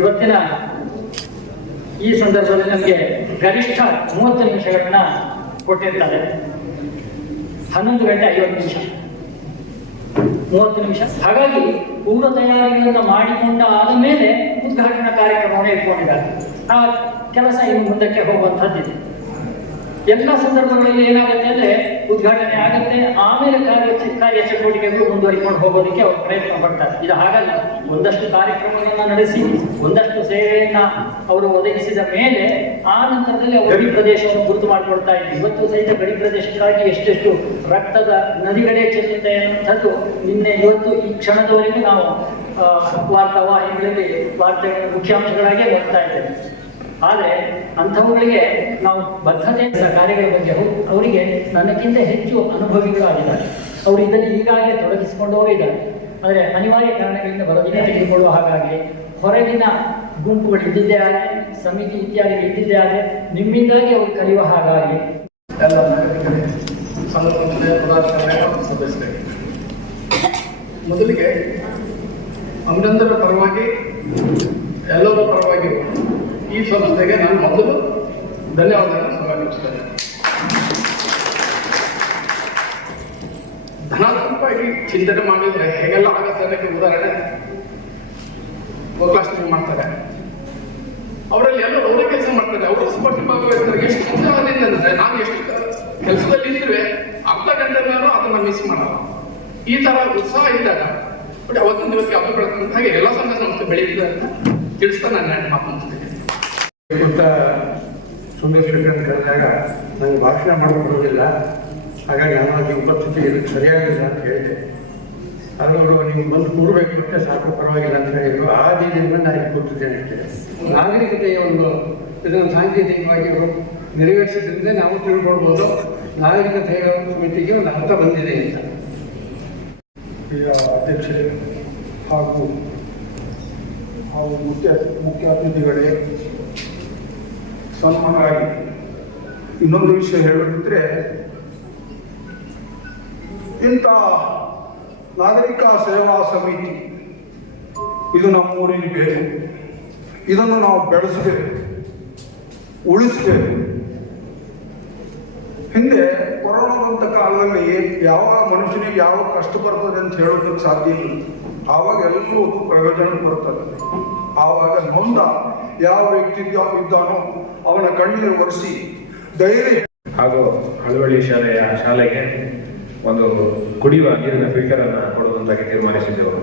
ಇವತ್ತಿನ ಈ ಸಂದರ್ಭದಲ್ಲಿ ನಮಗೆ ಗರಿಷ್ಠ 30 ನಿಮಿಷಗಳನ್ನ ಕೊಟ್ಟಿರ್ತಾರೆ. 11 ಗಂಟೆ 50 ನಿಮಿಷ 30 ನಿಮಿಷ. ಹಾಗಾಗಿ ಪೂರ್ವ ತಯಾರಿಗಳನ್ನು ಮಾಡಿಕೊಂಡ ಆದ ಮೇಲೆ ಉದ್ಘಾಟನಾ ಕಾರ್ಯಕ್ರಮವನ್ನು ಇಟ್ಕೊಂಡಿದ್ದಾರೆ. ಆ ಕೆಲಸ ಇನ್ನು ಮುಂದಕ್ಕೆ ಹೋಗುವಂಥದ್ದಿದೆ. ಎಲ್ಲ ಸಂದರ್ಭಗಳಲ್ಲಿ ಏನಾಗುತ್ತೆ ಅಂದ್ರೆ ಉದ್ಘಾಟನೆ ಆಗುತ್ತೆ, ಆಮೇಲೆ ಕಾರ್ಯ ಚಟುವಟಿಕೆಗಳು ಮುಂದುವರಿಕೊಂಡು ಹೋಗೋದಕ್ಕೆ ಅವರು ಪ್ರಯತ್ನ ಪಡ್ತಾರೆ. ಇದು ಹಾಗಲ್ಲ. ಒಂದಷ್ಟು ಕಾರ್ಯಕ್ರಮಗಳನ್ನ ನಡೆಸಿ ಒಂದಷ್ಟು ಸೇವೆಯನ್ನ ಅವರು ಒದಗಿಸಿದ ಮೇಲೆ ಆ ನಂತರದಲ್ಲಿ ಅವರು ಗಡಿ ಪ್ರದೇಶವನ್ನು ಗುರುತು ಮಾಡಿಕೊಡ್ತಾ ಇದ್ವಿ. ಇವತ್ತು ಸಹಿತ ಗಡಿ ಪ್ರದೇಶಕ್ಕಾಗಿ ಎಷ್ಟೆಷ್ಟು ರಕ್ತದ ನದಿಗಳೇ ಚೆಲ್ಲಿದೆ ಅನ್ನುವಂಥದ್ದು ನಿನ್ನೆ ಇವತ್ತು ಈ ಕ್ಷಣದವರೆಗೂ ನಾವು ವಾರ್ತಾವಾಹಿನಿಗಳಲ್ಲಿ ವಾರ್ತೆಗಳ ಮುಖ್ಯಾಂಶಗಳಾಗಿ ನೋಡ್ತಾ ಇದ್ದೇವೆ. ಆದರೆ ಅಂಥವುಗಳಿಗೆ ನಾವು ಬದ್ಧತೆ ಕಾರ್ಯಗಳ ಬಗ್ಗೆ ಅವರಿಗೆ ನನಗಿಂತ ಹೆಚ್ಚು ಅನುಭವಿಗಳಾಗಿದ್ದಾರೆ. ಅವರು ಇದರಲ್ಲಿ ಈಗಾಗಲೇ ತೊಡಗಿಸಿಕೊಂಡವರು ಇದ್ದಾರೆ. ಆದರೆ ಅನಿವಾರ್ಯ ಕಾರಣಗಳಿಂದ ಬರೋದಿನೇ ತೆಗೆದುಕೊಳ್ಳುವ ಹಾಗಾಗಿ ಹೊರಗಿನ ಗುಂಪುಗಳು ಇದ್ದಿದ್ದೇ ಆದರೆ, ಸಮಿತಿ ಇತ್ಯಾದಿಗಳು ಇದ್ದಿದ್ದೇ ಆದರೆ ನಿಮ್ಮಿಂದಾಗಿ ಅವರು ಕಲಿಯುವ ಹಾಗಾಗಿ ಎಲ್ಲ ಸದಸ್ಯರಿಗೆ ಮೊದಲಿಗೆ ಅಭಿನಂದನ ಪರವಾಗಿ ಎಲ್ಲರ ಪರವಾಗಿ ಈ ಸಂಸ್ಥೆಗೆ ನಾನು ಮೊದಲು ಧನ್ಯವಾದಗಳನ್ನು ಸಮರ್ಪಿಸುತ್ತೇನೆ. ಧನಾತ್ಮಕವಾಗಿ ಚಿಂತನೆ ಮಾಡಿದ್ರೆ ಹೇಗೆಲ್ಲ ಆಗುತ್ತೆ ಅನ್ನೋಕ್ಕೆ ಉದಾಹರಣೆ ಕ್ಲಾಸ್ ಮಾಡ್ತಾರೆ. ಅವರಲ್ಲಿ ಎಲ್ಲರೂ ಅವರೇ ಕೆಲಸ ಮಾಡ್ತಾರೆ, ಅವರು ಸ್ಪರ್ಧೆ ಭಾಗವಹಿಸ್ತಾರೆ. ಎಷ್ಟು ಉತ್ಸಾಹದಿಂದ ಅಂದ್ರೆ ನಾವು ಎಷ್ಟು ಕೆಲಸದಲ್ಲಿ ಇದ್ದರೆ ಅರ್ಧ ಗಂಟೆ ಮೇಲೂ ಅದನ್ನ ಮಿಸ್ ಮಾಡಲ್ಲ. ಈ ತರ ಉತ್ಸಾಹ ಇದ್ದಾಗ ಬಟ್ ಅವತ್ತಿನ ದಿವಸಕ್ಕೆ ಹಬ್ಬ ಬೆಳೆದ ಹಾಗೆ ಎಲ್ಲ ಸಂಘ ಸಂಸ್ಥೆ ಬೆಳೆಯುತ್ತೆ ಅಂತ ತಿಳಿಸ್ತಾ ನಾನು ಮಾತು ಮುಗಿಸ್ತೇನೆ. ಚಂದ್ರಶೇಖರ್ ಕರೆದಾಗ ನನಗೆ ಭಾಷಣ ಮಾಡೋಕ್ಕೆ ಬರೋದಿಲ್ಲ, ಹಾಗಾಗಿ ನಾನು ಉಪಸ್ಥಿತಿ ಇದಕ್ಕೆ ಸರಿಯಾಗಿಲ್ಲ ಅಂತ ಹೇಳಿದೆ. ಅವರು ನೀವು ಬಂದು ಕೂಡಬೇಕು ಮತ್ತೆ ಸಾಕು, ಪರವಾಗಿಲ್ಲ ಅಂತ ಹೇಳಿದ್ರು. ಆ ದಿನದಿಂದ ನಾನು ಕೂತಿದ್ದೇನೆ ಅಷ್ಟೇ. ನಾಗರಿಕತೆಯ ಒಂದು ಇದನ್ನು ಸಾಂಕೇತಿಕವಾಗಿ ಅವರು ನೆರವೇರಿಸಿದ್ರಿಂದ ನಾವು ತಿಳ್ಕೊಳ್ಬೋದು ನಾಗರಿಕತೆಯ ಸಮಿತಿಗೆ ಒಂದು ಅರ್ಥ ಬಂದಿದೆ ಅಂತ. ಈಗ ಅಧ್ಯಕ್ಷರೇ ಹಾಗೂ ಮುಖ್ಯ ಅತಿಥಿಗಳೇ, ಸನ್ಮಾನವಾಗಿ ಇನ್ನೊಂದು ವಿಷಯ ಹೇಳೋದಿದ್ರೆ, ಇಂಥ ನಾಗರಿಕ ಸೇವಾ ಸಮಿತಿ ಇದು ನಮ್ಮೂರಿಗೆ ಬೇಕು. ಇದನ್ನು ನಾವು ಬೆಳೆಸಬೇಕು, ಉಳಿಸಬೇಕು. ಹಿಂದೆ ಕೊರೋನಾದಂಥ ಕಾಲದಲ್ಲಿ ಯಾವ ಮನುಷ್ಯನಿಗೆ ಯಾವ ಕಷ್ಟ ಬರ್ತದೆ ಅಂತ ಹೇಳೋದಕ್ಕೆ ಸಾಧ್ಯ ಇಲ್ಲ. ಆವಾಗ ಎಲ್ಲರೂ ಪ್ರಯೋಜನ ಬರ್ತದೆ. ಆವಾಗ ನೊಂದ ಯಾವ ವ್ಯಕ್ತಿ ಇದ್ದಾನೋ ಅವನ ಕಣ್ಣೀರು ಒರೆಸಿ ಧೈರ್ಯ ಹಾಗೂ ಹಳವಳ್ಳಿ ಶಾಲೆಗೆ ಒಂದು ಕುಡಿಯುವ ನೀರಿನ ಫಿಲ್ಟರ್ ಅನ್ನು ಕೊಡುವುದಾಗಿ ತೀರ್ಮಾನಿಸಿದ್ದೆವು.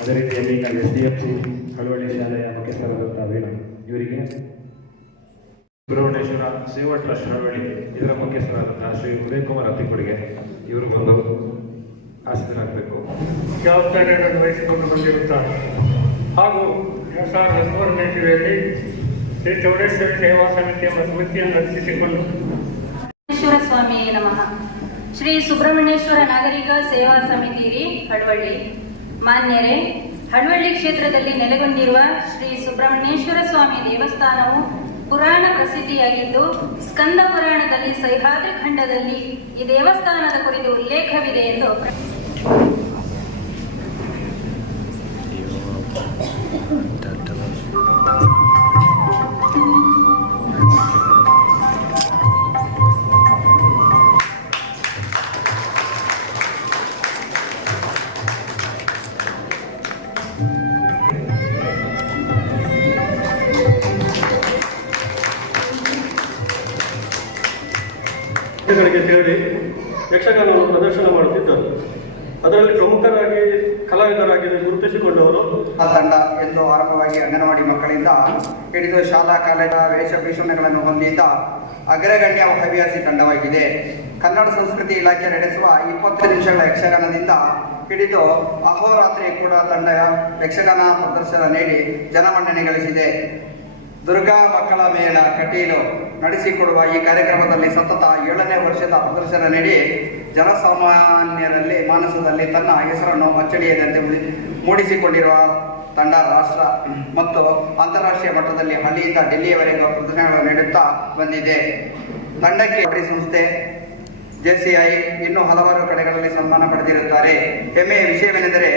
ಅದೇ ರೀತಿಯಲ್ಲಿ ನಾವು SDFC ಹಳವಳ್ಳಿ ಶಾಲೆಯ ಮುಖ್ಯಸ್ಥರಾದಂಥ ವೇಣು ಇವರಿಗೆ, ಸುಬ್ರಹ್ಮಣ್ಯೇಶ್ವರ ಸೇವಾ ಟ್ರಸ್ಟ್ ಹಳವಳ್ಳಿ ಇದರ ಮುಖ್ಯಸ್ಥರಾದಂತಹ ಶ್ರೀ ಉದಯ್ ಕುಮಾರ್ ಅತ್ತಿಕೊಡಿಗೆ ಇವರು ಬಂದು ಆಸೀನರಾಗಬೇಕು. ಜವಾಬ್ದಾರಿಯನ್ನು ವಹಿಸಿಕೊಂಡು ಬಂದಿರುತ್ತಾರೆ. ಹಾಗೂ 2014ರಲ್ಲಿ ಶ್ರೀ ಚೌಡೇಶ್ವರಿ ಸೇವಾ ಸಮಿತಿ ಎಂಬ ಸಮಿತಿಯನ್ನು ರಚಿಸಿಕೊಂಡು ಸ್ವಾಮಿಯೇ ನಮಃ. ಶ್ರೀ ಸುಬ್ರಹ್ಮಣ್ಯೇಶ್ವರ ನಾಗರಿಕ ಸೇವಾ ಸಮಿತಿ ಹಳವಳ್ಳಿ. ಮಾನ್ಯರೇ, ಹಳವಳ್ಳಿ ಕ್ಷೇತ್ರದಲ್ಲಿ ನೆಲೆಗೊಂಡಿರುವ ಶ್ರೀ ಸುಬ್ರಹ್ಮಣ್ಯೇಶ್ವರ ಸ್ವಾಮಿ ದೇವಸ್ಥಾನವು ಪುರಾಣ ಪ್ರಸಿದ್ಧಿಯಾಗಿದ್ದು, ಸ್ಕಂದ ಪುರಾಣದಲ್ಲಿ ಸಹ್ಯಾದ್ರಿ ಖಂಡದಲ್ಲಿ ಈ ದೇವಸ್ಥಾನದ ಕುರಿತು ಉಲ್ಲೇಖವಿದೆ ಎಂದು ಗಳಿಗೆ ಸೇರಿ ಯಕ್ಷಗಾನವನ್ನು ಪ್ರದರ್ಶನ ಮಾಡುತ್ತಿದ್ದರು. ಅದರಲ್ಲಿ ಪ್ರಮುಖರಾಗಿ ಕಲಾವಿದರಾಗಿ ಗುರುತಿಸಿಕೊಂಡವರು ತಂಡ ಎಂದು ಆರಂಭವಾಗಿ ಅಂಗನವಾಡಿ ಮಕ್ಕಳಿಂದ ಹಿಡಿದು ಶಾಲಾ ಕಾಲೇಜ ವೇಷಭೂಷಣಗಳನ್ನು ಹೊಂದಿದ್ದ ಅಗ್ರಗಣ್ಯ ಹವ್ಯಾಸಿ ತಂಡವಾಗಿದೆ. ಕನ್ನಡ ಸಂಸ್ಕೃತಿ ಇಲಾಖೆ ನಡೆಸುವ 20 ನಿಮಿಷಗಳ ಯಕ್ಷಗಾನದಿಂದ ಹಿಡಿದು ಅಹೋರಾತ್ರಿ ಕೂಡ ತಂಡ ಯಕ್ಷಗಾನ ಪ್ರದರ್ಶನ ನೀಡಿ ಜನಮನ್ನಣೆ ಗಳಿಸಿದೆ. ದುರ್ಗಾ ಮಕ್ಕಳ ಮೇಳ ಕಟೀಲು ನಡೆಸಿಕೊಡುವ ಈ ಕಾರ್ಯಕ್ರಮದಲ್ಲಿ ಸತತ 7ನೇ ವರ್ಷದ ಪ್ರದರ್ಶನ ನೀಡಿ ಜನಸಾಮಾನ್ಯರಲ್ಲಿ ಮಾನಸದಲ್ಲಿ ತನ್ನ ಹೆಸರನ್ನು ಅಚ್ಚಳಿಯದಂತೆ ಮೂಡಿಸಿಕೊಂಡಿರುವ ತಂಡ ರಾಷ್ಟ್ರ ಮತ್ತು ಅಂತಾರಾಷ್ಟ್ರೀಯ ಮಟ್ಟದಲ್ಲಿ ಹಳ್ಳಿಯಿಂದ ಡೆಲ್ಲಿಯವರೆಗೂ ಪ್ರದರ್ಶನಗಳನ್ನು ನೀಡುತ್ತಾ ಬಂದಿದೆ. ತಂಡಕ್ಕೆ ಸಂಸ್ಥೆ JCI ಇನ್ನೂ ಹಲವಾರು ಕಡೆಗಳಲ್ಲಿ ಸನ್ಮಾನ ಪಡೆದಿರುತ್ತಾರೆ. ಹೆಮ್ಮೆಯ ವಿಷಯವೇನೆಂದರೆ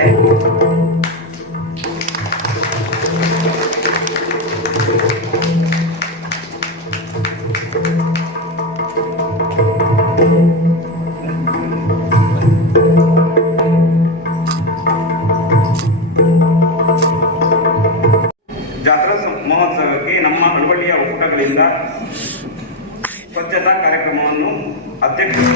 ಜಾತ್ರಾ ಮಹೋತ್ಸವಕ್ಕೆ ನಮ್ಮ ಹಳವಳ್ಳಿಯ ಒಕ್ಕೂಟಗಳಿಂದ ಸ್ವಚ್ಛತಾ ಕಾರ್ಯಕ್ರಮವನ್ನು ಅಧ್ಯಕ್ಷರು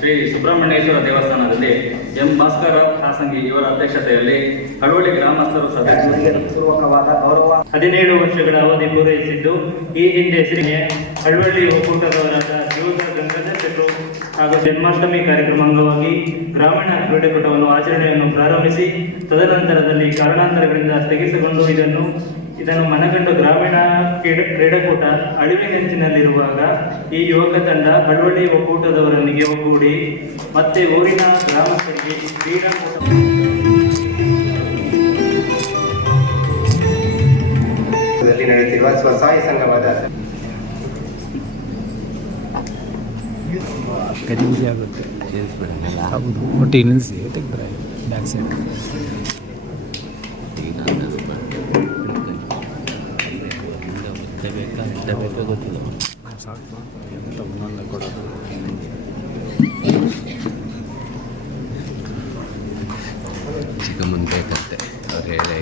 ಶ್ರೀ ಸುಬ್ರಹ್ಮಣ್ಯೇಶ್ವರ ದೇವಸ್ಥಾನದಲ್ಲಿ ಎಂ ಭಾಸ್ಕರ ಹಾಸಂಗಿ ಇವರ ಅಧ್ಯಕ್ಷತೆಯಲ್ಲಿ ಹಳವಳ್ಳಿ ಗ್ರಾಮಸ್ಥರು ಪೂರ್ವಕವಾದ ಗೌರವ 17 ವರ್ಷಗಳ ಅವಧಿ ಪೂರೈಸಿದ್ದು, ಈ ಹಿಂದೆ ಶ್ರೀ ಹಳವಳ್ಳಿ ಒಕ್ಕೂಟದವರಾದ ಶಿವದ ಗಂಗಾಧರ್ ಶೆಟ್ಟರು ಹಾಗೂ ಜನ್ಮಾಷ್ಟಮಿ ಕಾರ್ಯಕ್ರಮ ಅಂಗವಾಗಿ ಗ್ರಾಮೀಣ ಕ್ರೀಡಾಕೂಟವನ್ನು ಆಚರಣೆಯನ್ನು ಪ್ರಾರಂಭಿಸಿ ತದನಂತರದಲ್ಲಿ ಕಾರಣಾಂತರಗಳಿಂದ ಸ್ಥಗಿತಗೊಂಡು ಇದನ್ನು ಮನಗಂಡು ಗ್ರಾಮೀಣ ಕ್ರೀಡಾಕೂಟ ಅಳಿವಿನಂಚಿನಲ್ಲಿರುವಾಗ ಈ ಯುವಕ ತಂಡ ಹಳ್ವಳ್ಳಿ ಒಕ್ಕೂಟದವರೊಂದಿಗೆ ಒಗ್ಗೂಡಿ ಮತ್ತೆ ಊರಿನ ಗ್ರಾಮಸ್ಥರಿಗೆ ಕ್ರೀಡಾಕೂಟ ನಡೆಯುತ್ತಿರುವ ಸ್ವಸಹಾಯ ಸಂಘವಾದ ಗಜಿಬಿಜಿ ಆಗುತ್ತೆ ಹೌದು ಒಟ್ಟಿಗೆ ನಿಲ್ಲಿಸಿ ತೆಗೆದ್ರೆ ಬ್ಯಾಕ್ ಸೈಡ್ ಗೊತ್ತಿಲ್ಲ ಸಾಕು ಎಂತ ಒಂದೊಂದು ಕೊಡೋದು ಚಿಕ್ಕಮ್ಮನ ಬೇಕಂತೆ ಅವ್ರು ಹೇಳಿ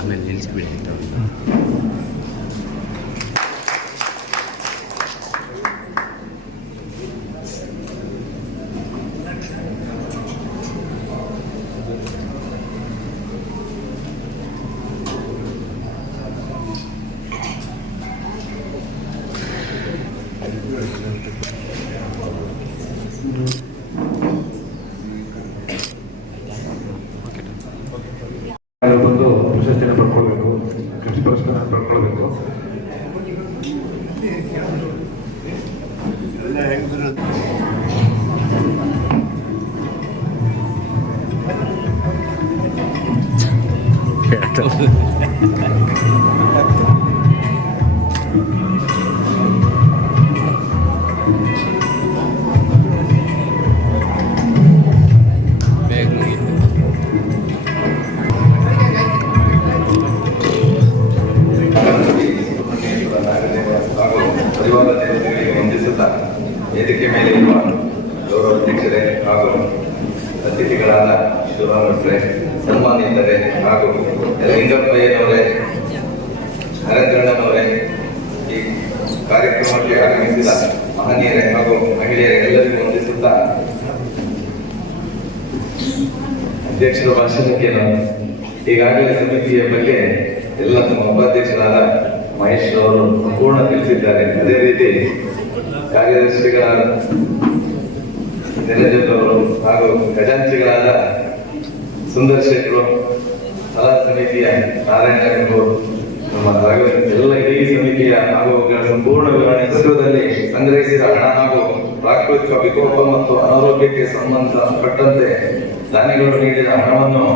ಆಮೇಲೆ ನಿಲ್ಲಿಸ್ಬಿಡಿ ಅಂತ ಬಂದು ಪ್ರಶಸ್ತಿಯನ್ನು ಪಡ್ಕೊಳ್ಬೇಕು, ಕೃಷಿ ಪುರಸ್ಕಾರ ಪಡ್ಕೊಳ್ಬೇಕು. ಪರಿವಾರ ದೇವತೆಗಳಿಗೆ ವಂದಿಸುತ್ತಾ ವೇದಿಕೆ ಮೇಲೆ ಇರುವ ಗೌರವ ಅಧ್ಯಕ್ಷರೇ ಹಾಗೂ ಅತಿಥಿಗಳಾದ ಶಿವರಾಮರೇ, ಸನ್ಮಾನಿತರೇ ಹಾಗೂ ಲಿಂಗಪ್ಪಯ್ಯನವರೇ, ಹರದ್ರಣ್ಣನವರೇ, ಈ ಕಾರ್ಯಕ್ರಮಕ್ಕೆ ಆಗಮಿಸಿದ ಮಹನೀಯರೇ ಹಾಗೂ ಮಹಿಳೆಯರೇ ಎಲ್ಲರಿಗೂ ವಂದಿಸುತ್ತಾ ಅಧ್ಯಕ್ಷರ ಭಾಷಣಕ್ಕೆ ಈಗಾಗಲೇ ಸಮಿತಿಯ ಬಗ್ಗೆ ಎಲ್ಲ ನಮ್ಮ ಉಪಾಧ್ಯಕ್ಷರಾದ ಮಹೇಶ್ ಅವರು ಸಂಪೂರ್ಣ ತಿಳಿಸಿದ್ದಾರೆ. ಅದೇ ರೀತಿ ಕಾರ್ಯದರ್ಶಿಗಳಾದ ನಿರಂಜನ್ ಅವರು ಹಾಗೂ ಖಜಾಂಚಿಗಳಾದ ಸುಂದರ್ ಶೆಟ್ಟರು, ಸಲಹಾ ಸಮಿತಿಯ ನಾರಾಯಣರು, ನಮ್ಮ ಎಲ್ಲ ಈ ಸಮಿತಿಯ ಆಗುವುಗಳ ಸಂಪೂರ್ಣ ವಿವರಣೆ ಸಚಿವದಲ್ಲಿ ಸಂಗ್ರಹಿಸಿದ ಹಣ ಹಾಗೂ ಪ್ರಾಕೃತಿಕ ವಿಕೋಪ ಮತ್ತು ಅನಾರೋಗ್ಯಕ್ಕೆ ಸಂಬಂಧಪಟ್ಟಂತೆ ದಾನಿಗಳು ನೀಡಿದ ಹಣವನ್ನು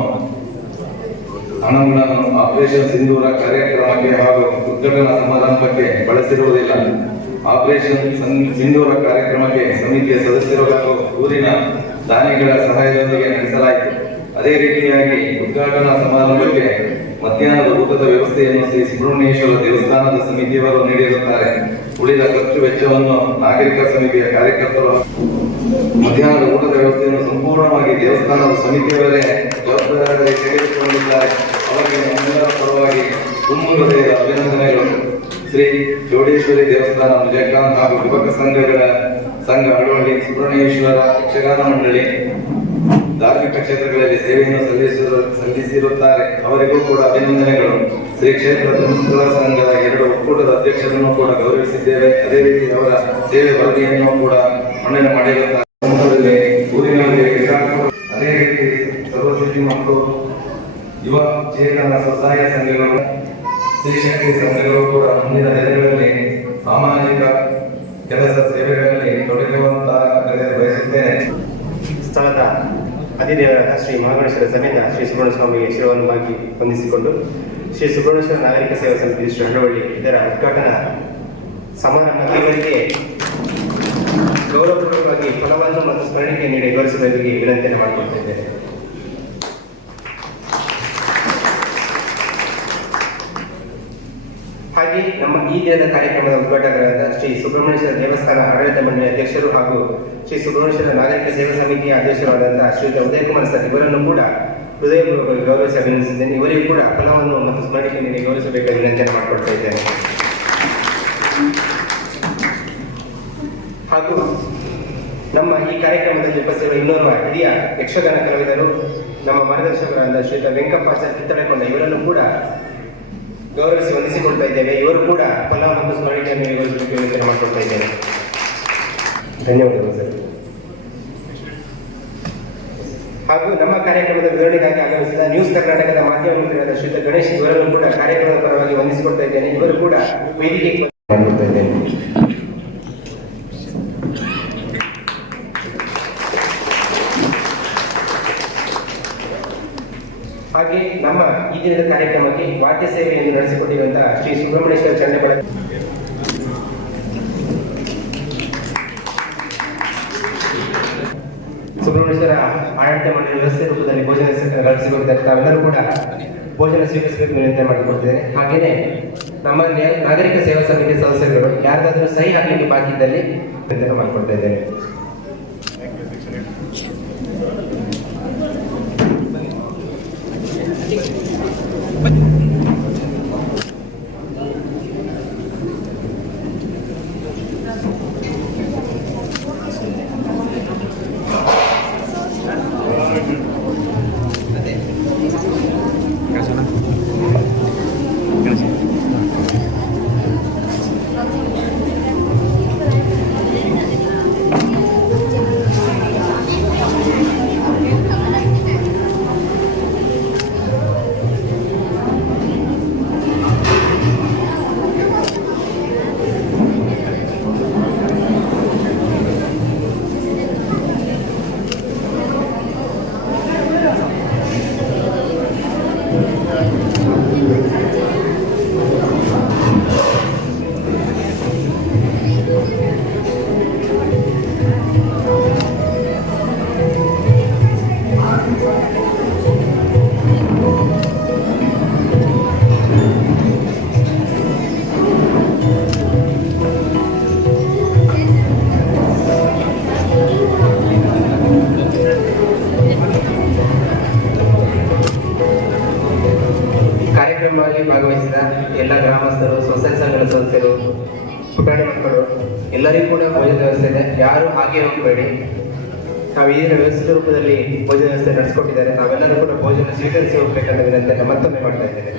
ಆಪರೇಷನ್ ಸಿಂಧೂರ ಕಾರ್ಯಕ್ರಮಕ್ಕೆ ಹಾಗೂ ಉದ್ಘಾಟನಾ ಸಮಾರಂಭಕ್ಕೆ ಬಳಸಿರುವುದಿಲ್ಲ. ಆಪರೇಷನ್ ಸಿಂಧೂರ ಕಾರ್ಯಕ್ರಮಕ್ಕೆ ಸಮಿತಿಯ ಸದಸ್ಯರು ಹಾಗೂ ಊರಿನ ದಾನಿಗಳ ಸಹಾಯದೊಂದಿಗೆ ನಡೆಸಲಾಯಿತು. ಅದೇ ರೀತಿಯಾಗಿ ಉದ್ಘಾಟನಾ ಸಮಾರಂಭಕ್ಕೆ ಮಧ್ಯಾಹ್ನದ ಊಟದ ವ್ಯವಸ್ಥೆಯನ್ನು ಶ್ರೀ ಸುಬ್ರಹ್ಮಣ್ಯೇಶ್ವರ ದೇವಸ್ಥಾನದ ಸಮಿತಿಯವರು ನೀಡಿರುತ್ತಾರೆ. ಉಳಿದ ಖರ್ಚು ವೆಚ್ಚವನ್ನು ನಾಗರಿಕ ಸಮಿತಿಯ ಕಾರ್ಯಕರ್ತರು ಮಧ್ಯಾಹ್ನದ ಊಟದ ವ್ಯವಸ್ಥೆಯನ್ನು ಸಂಪೂರ್ಣವಾಗಿ ದೇವಸ್ಥಾನದ ಸಮಿತಿಯವರೇ ಜವಾಬ್ದಾರಿ ತೆಗೆದುಕೊಂಡಿದ್ದಾರೆ. ಅವರಿಗೆ ನಮ್ಮೆಲ್ಲರ ಪರವಾಗಿ ತುಂಬ ಹೃದಯದ ಅಭಿನಂದನೆಗಳು. ಶ್ರೀ ಚೌಡೇಶ್ವರಿ ದೇವಸ್ಥಾನ ಮುಜಕಾನ್ ಹಾಗೂ ಯುವಕ ಸಂಘ ಹಳ್ವಳ್ಳಿ ಸುಬ್ರಹ್ಮಣ್ಯೇಶ್ವರ ಯಕ್ಷಗಾನ ಮಂಡಳಿ ಧಾರ್ಮಿಕ ಕ್ಷೇತ್ರಗಳಲ್ಲಿ ಸೇವೆಯನ್ನು ಸಲ್ಲಿಸಿರುತ್ತಾರೆ. ಅವರಿಗೂ ಕೂಡ ಅಭಿನಂದನೆಗಳು. ಶ್ರೀ ಕ್ಷೇತ್ರ ಧರ್ಮಸ್ಥಳ ಸಂಘದ 2 ಒಕ್ಕೂಟದ ಅಧ್ಯಕ್ಷರನ್ನು ಕೂಡ ಗೌರವಿಸಿದ್ದೇವೆ. ಅದೇ ರೀತಿ ಅವರ ಸೇವೆ ವರದಿಯನ್ನು ಕೂಡ ಮನ್ನಣೆ ಮಾಡಿರುತ್ತಾರೆ. ಊರಿನಲ್ಲಿ ಅದೇ ರೀತಿ ಸರ್ವಸಿದ್ಧಿ ಮತ್ತು ಯುವ ಚೇತನ ಸ್ವಸಹಾಯ ಸಂಘಗಳು, ಶ್ರೀಶಕ್ತಿ ಸಂಘಗಳು ಕೂಡ ಮುಂದಿನ ದಿನಗಳಲ್ಲಿ ಸಾಮಾಜಿಕ ಕೆಲಸ ಸೇವೆಗಳಲ್ಲಿ ತೊಡಗುವಂತಹ ಬಯಸುತ್ತೇನೆ. ಸ್ಥಳದ ಅಧಿದೇವರಾದ ಶ್ರೀ ಮಹಾಗಣೇಶ್ವರ ಸಮೇತ ಶ್ರೀ ಸುಬ್ರಹ್ಮಣ್ಯ ಸ್ವಾಮಿಗೆ ಶಿರವನ್ನು ಬಾಗಿ ವಂದಿಸಿಕೊಂಡು ಶ್ರೀ ಸುಬ್ರಹ್ಮಣ್ಯೇಶ್ವರ ನಾಗರಿಕ ಸೇವಾ ಸಮಿತಿ ಶ್ರೀ ಹಳ್ವಳ್ಳಿ ಇದರ ಉದ್ಘಾಟನಾ ಸಮಾರಂಭಕ್ಕೆ ಗೌರವಪೂರ್ವಕವಾಗಿ ಫಲವನ್ನು ಮತ್ತು ಸ್ಮರಣಿಕೆ ನೀಡಿ ಗೌರವಿಸುವುದಕ್ಕೆ ವಿನಂತಿಯನ್ನು ಮಾಡಿಕೊಳ್ತಿದ್ದೇನೆ. ಹಾಗೆ ನಮ್ಮ ಈ ದಿನದ ಕಾರ್ಯಕ್ರಮದ ಉದ್ಘಾಟಕರಾದ ಶ್ರೀ ಸುಬ್ರಹ್ಮಣ್ಯೇಶ್ವರ ದೇವಸ್ಥಾನ ಆಡಳಿತ ಮಂಡಳಿ ಅಧ್ಯಕ್ಷರು ಹಾಗೂ ಶ್ರೀ ಸುಬ್ರಹ್ಮಣ್ಯೇಶ್ವರ ನಾಗರಿಕ ಸೇವಾ ಸಮಿತಿಯ ಅಧ್ಯಕ್ಷರಾದಂತಹ ಶ್ರೀಯುತ ಉದಯಕುಮಾರ್ ಸರ್ ಇವರನ್ನು ಕೂಡ ಹೃದಯಪೂರ್ವಕವಾಗಿ ಗೌರವಿಸಿ ಅಭಿನಂದಿಸಿದ್ದೇನೆ. ಇವರಿಗೂ ಕೂಡ ಫಲವನ್ನು ಮತ್ತು ಸ್ಮರಣಿಕೆ ನೀಡಿ ಗೌರವಿಸಬೇಕಾದ ವಿನಂತಿಯನ್ನು ಮಾಡಿಕೊಳ್ತಾ ಇದ್ದೇನೆ. ಹಾಗೂ ನಮ್ಮ ಈ ಕಾರ್ಯಕ್ರಮದಲ್ಲಿ ಉಪಸ್ಥಿತಿರುವ ಇನ್ನೋರ್ವ ಹಿರಿಯ ಯಕ್ಷಗಾನ ಕಲಾವಿದರು, ನಮ್ಮ ಮಾರ್ಗದರ್ಶಕರಾದ ಶ್ರೀಯುತ ವೆಂಕಪ್ಪಾಚಾರ್ಯ ಕಿತ್ತಳೆಕೊಂಡ ಇವರನ್ನು ಕೂಡ ಗೌರವಿಸಿ ವಂದಿಸಿಕೊಳ್ತಾ ಇದ್ದೇವೆ. ಇವರು ಕೂಡ ಫಲ ಮತ್ತು ಸ್ಮರಣಿಕೆಯನ್ನು ನಿರ್ವಹಿಸಬೇಕು ವಿನಂತಿ ಮಾಡಿಕೊಳ್ತಾ ಇದ್ದೇನೆ. ಧನ್ಯವಾದಗಳು ಸರ್. ಹಾಗೂ ನಮ್ಮ ಕಾರ್ಯಕ್ರಮದ ವಿವರಣೆಗಾಗಿ ಆಗಮಿಸಿದ ನ್ಯೂಸ್ ಕರ್ನಾಟಕದ ಮಾಧ್ಯಮ ಮಂತ್ರಿಯಾದ ಶ್ರೀಯುತ ಗಣೇಶ್ ಇವರನ್ನು ಕೂಡ ಕಾರ್ಯಕ್ರಮದ ಪರವಾಗಿ ವಂದಿಸಿಕೊಳ್ತಾ ಇದ್ದೇನೆ. ಇವರು ಕೂಡ ವೇದಿಕೆಗೆ ಮಾಡಿಕೊಳ್ತಾ ಇದ್ದೇನೆ. ಹಾಗೆ ನಮ್ಮ ಈ ದಿನದ ಕಾರ್ಯಕ್ರಮಕ್ಕೆ ವಾದ್ಯ ಸೇವೆಯನ್ನು ನಡೆಸಿಕೊಟ್ಟಿರುವಂತಹ ಶ್ರೀ ಸುಬ್ರಹ್ಮಣ್ಯೇಶ್ವರ ಚಂಡಬಳ ಸುಬ್ರಹ್ಮಣ್ಯೇಶ್ವರ ಆಡಳಿತ ಮಂಡಳಿ ವ್ಯವಸ್ಥೆ ರೂಪದಲ್ಲಿ ಭೋಜನ ನಡೆಸಿಕೊಟ್ಟಿದ್ದಾರೆ. ತಾವೆಲ್ಲರೂ ಕೂಡ ಭೋಜನ ಸ್ವೀಕರಿಸಬೇಕು ವಿನಂತಿ ಮಾಡಿಕೊಡ್ತಿದ್ದೇನೆ. ಹಾಗೆಯೇ ನಮ್ಮ ನಾಗರಿಕ ಸೇವಾ ಸಮಿತಿ ಸದಸ್ಯರುಗಳು ಯಾರಿಗಾದರೂ ಸಹಿ ಹಾಕಲಿಕ್ಕೆ ಬಾಕಿ ಇದ್ದಲ್ಲಿ ವಿನಂತಿ ಮಾಡಿಕೊಡ್ತಾ ಇದ್ದೇನೆ. ಭಾಗವಹಿಸಿದ ಎಲ್ಲ ಗ್ರಾಮಸ್ಥರು, ಸ್ವಸಹಾಯ ಸಂಘದ ಸದಸ್ಯರು, ಪುಟಾಣಿ ಮಕ್ಕಳು ಎಲ್ಲರಿಗೂ ಕೂಡ ಭೋಜನ ವ್ಯವಸ್ಥೆ ಇದೆ. ಯಾರು ಹಾಗೆ ಹೋಗಬೇಡಿ. ನಾವು ಈ ವ್ಯವಸ್ಥಿತ ರೂಪದಲ್ಲಿ ಭೋಜನ ವ್ಯವಸ್ಥೆ ನಡೆಸಿಕೊಟ್ಟಿದ್ದಾರೆ. ನಾವೆಲ್ಲರೂ ಕೂಡ ಭೋಜನ ಸ್ವೀಕರಿಸಿ ಹೋಗ್ಬೇಕಂತ ವಿನಂತಿಯನ್ನು ಮತ್ತೊಮ್ಮೆ ಮಾಡ್ತಾ ಇದ್ದೇನೆ.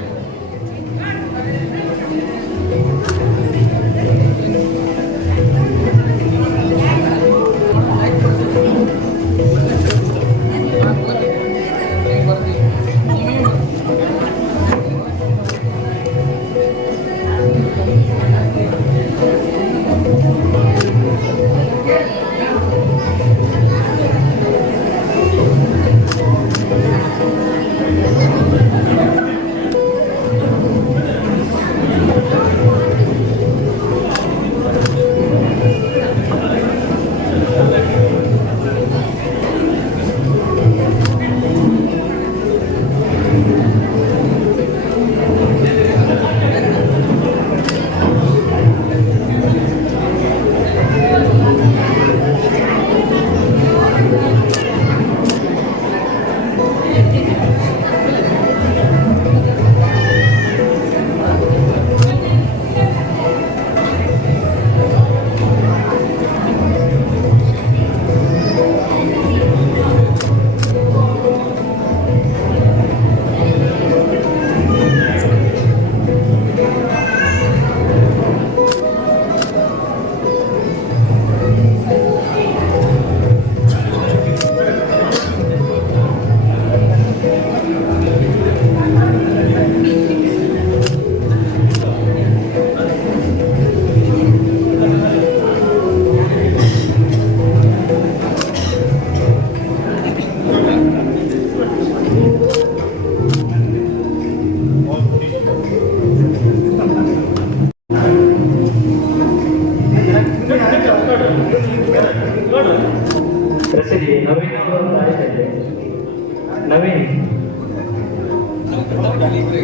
ನವೀನ್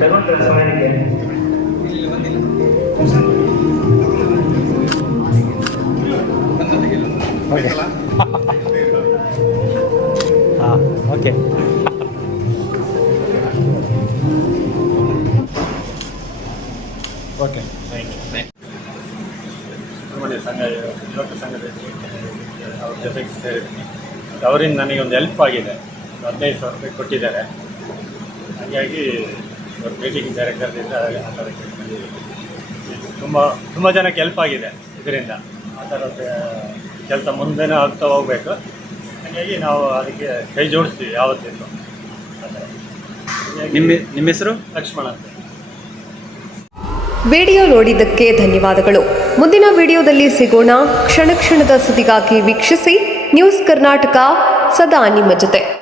ತಗೊಂಡ್ರೆ ಸ್ಮರಣೆಗೆ ಓಕೆ ಓಕೆ ಸುಬ್ರಹ್ಮಣ್ಯ ಸಂಘ ಯುವಕ ಸಂಘದಲ್ಲಿ ಅವ್ರ ಜೊತೆಗೆ ಸೇರಿದ್ದೀನಿ. ಅವರಿಂದ ನನಗೆ ಒಂದು ಹೆಲ್ಪ್ ಆಗಿದೆ. 15,000 ರೂಪಾಯಿ ಕೊಟ್ಟಿದ್ದಾರೆ. ಹಾಗಾಗಿ ಇವರು ಮೀಟಿಂಗ್ ಡೈರೆಕ್ಟರ್ದಿಂದ ಆ ಥರ ಬಂದಿದ್ದೀವಿ. ತುಂಬ ಜನಕ್ಕೆ ಹೆಲ್ಪ್ ಆಗಿದೆ ಇದರಿಂದ. ಆ ಥರದ ಕೆಲಸ ಮುಂದೆನೂ ಆಗ್ತಾ ಹೋಗಬೇಕು. ಹಾಗಾಗಿ ನಾವು ಅದಕ್ಕೆ ಕೈ ಜೋಡಿಸ್ತೀವಿ ಯಾವತ್ತಿಗೂ. ನಿಮ್ಮ ಹೆಸರು? ಲಕ್ಷ್ಮಣ ಅಂತ. ವಿಡಿಯೋ ನೋಡಿದ್ದಕ್ಕೆ ಧನ್ಯವಾದಗಳು. ಮುಂದಿನ ವಿಡಿಯೋದಲ್ಲಿ ಸಿಗೋಣ. ಕ್ಷಣ ಕ್ಷಣದ ಸುದ್ದಿಗಾಗಿ ವೀಕ್ಷಿಸಿ ನ್ಯೂಸ್ ಕರ್ನಾಟಕ, ಸದಾ ನಿಮ್ಮ ಜೊತೆ.